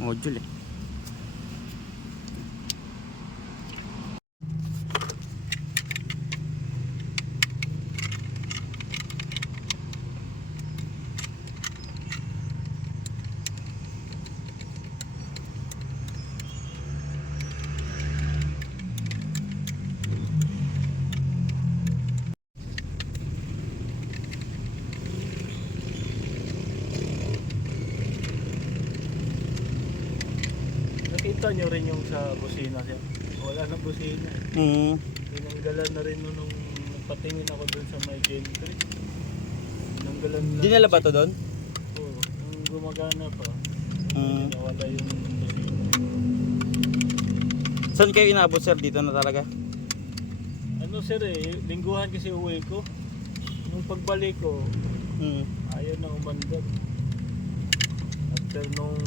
module eh. Nakita nyo rin yung sa busina siya. Wala na busina. eh. Mm. Tinanggalan na rin nun nung patingin ako dun sa may gantry. Tinanggalan na. Dinala ba to doon? Oo, nung gumagana pa. Mm. Nawala yung busina. Saan kayo inaabot sir? Dito na talaga? Ano sir eh, lingguhan kasi uwi ko. Nung pagbalik ko, Mm. ayaw na umandar. After nung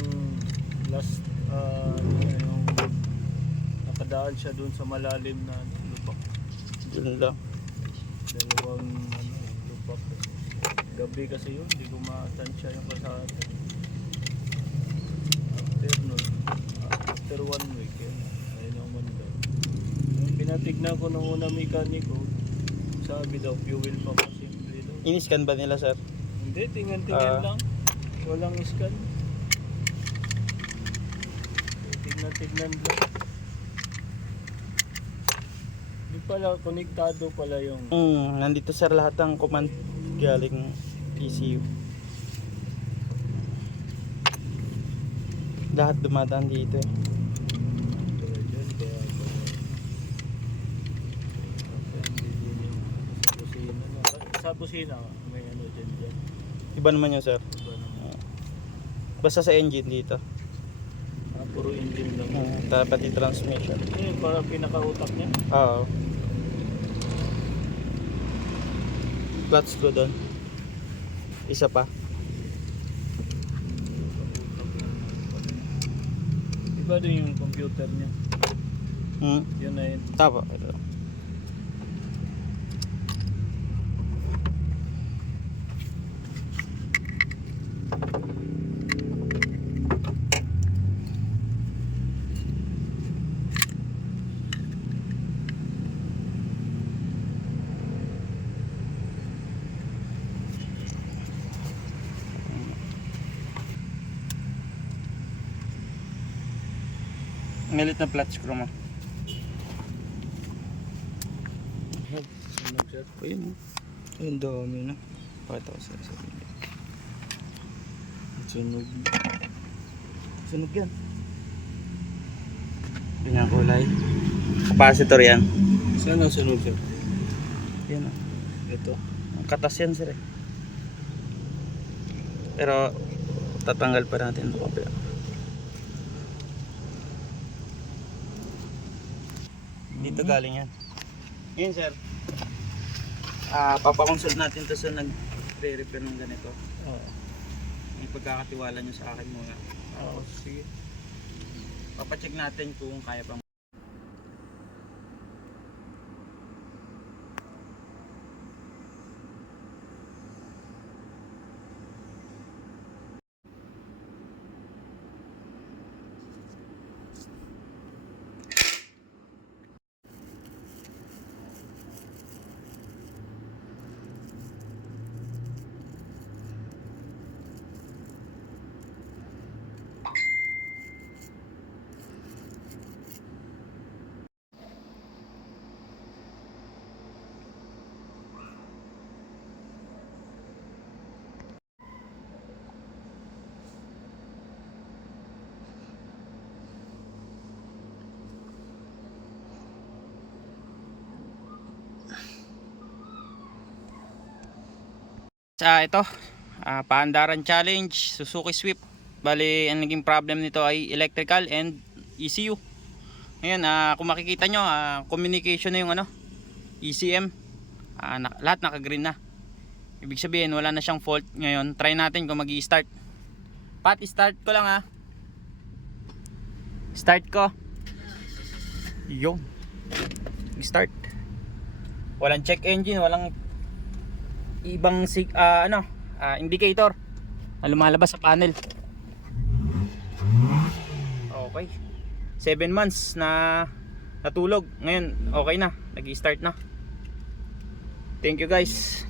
last, ano, yung nakadaan siya dun sa malalim na ano, lupak. Yun lang. Dalawang ano, lupak. Gabi kasi yun, hindi ko matansya yung kasada. After nun, after one week, yun, ayaw na umandar. Nung pinatignan ko nung una mekaniko, sabi daw, fuel pa posible daw. In-scan ba nila sir? Hindi, tingnan-tingnan Ah. lang. Walang scan. Tingnan-tingnan lang. Hindi pala, konektado pala yung... Mm. Nandito sir lahat ng command galing ECU. Lahat dumadaan dito eh. Sa busina, may ano dyan dyan. Iba naman yun sir. Iba naman. Basta sa engine dito. Puro engine lang. Mm. Tapos pati transmission. Eh, parang pinakautak niya. Oo. Clutch ko doon. Isa pa. Iba din yung computer niya. Mm. Yun na yun. Tapa. Ito. Ngalit na flat screw mo. Sunog siya. Ayun. Ayun dami na. Pakita ko sa sa video. Sunog. Sunog yan. Ganyan kulay. Capacitor yan. Saan ang sunog siya? Yan o. Ito. Ang katas yan sir eh. Pero tatanggal pa natin ito kabila. Dito galing yan. Ngayon sir. Ah, papakonsult natin to sa nag-repair ng ganito. Oo. May pagkakatiwala nyo sa akin muna. Oo, sige. Papacheck natin kung kaya pa. Sa ito, ah, paandaran challenge, Suzuki Swift. Bali, ang naging problem nito ay electrical and ECU. Ngayon, ah, kung makikita nyo, ah, communication na yung ano, ECM. Ah, na- lahat naka-green na. Ibig sabihin, wala na siyang fault. Ngayon, try natin kung mag start Pat, start ko lang ha. Start ko. Yo. Start. Walang check engine, walang ibang sig ah, ano, ah, indicator na lumalabas sa panel. Okay. 7 months na natulog. Ngayon, okay na. Nag-start na. Thank you guys.